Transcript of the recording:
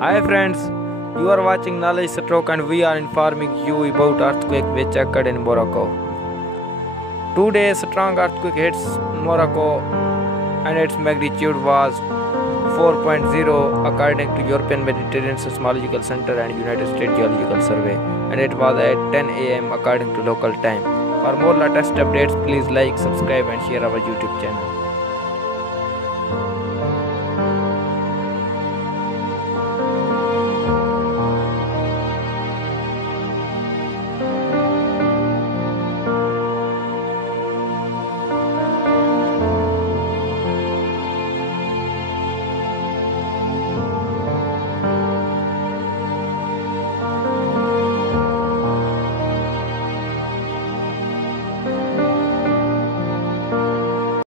Hi friends, you are watching Knowledge Stroke and we are informing you about earthquake which occurred in Morocco. Today a strong earthquake hits Morocco and its magnitude was 4.0 according to European Mediterranean Seismological Center and United States Geological Survey, and it was at 10 am according to local time. For more latest updates, please like, subscribe and share our YouTube channel.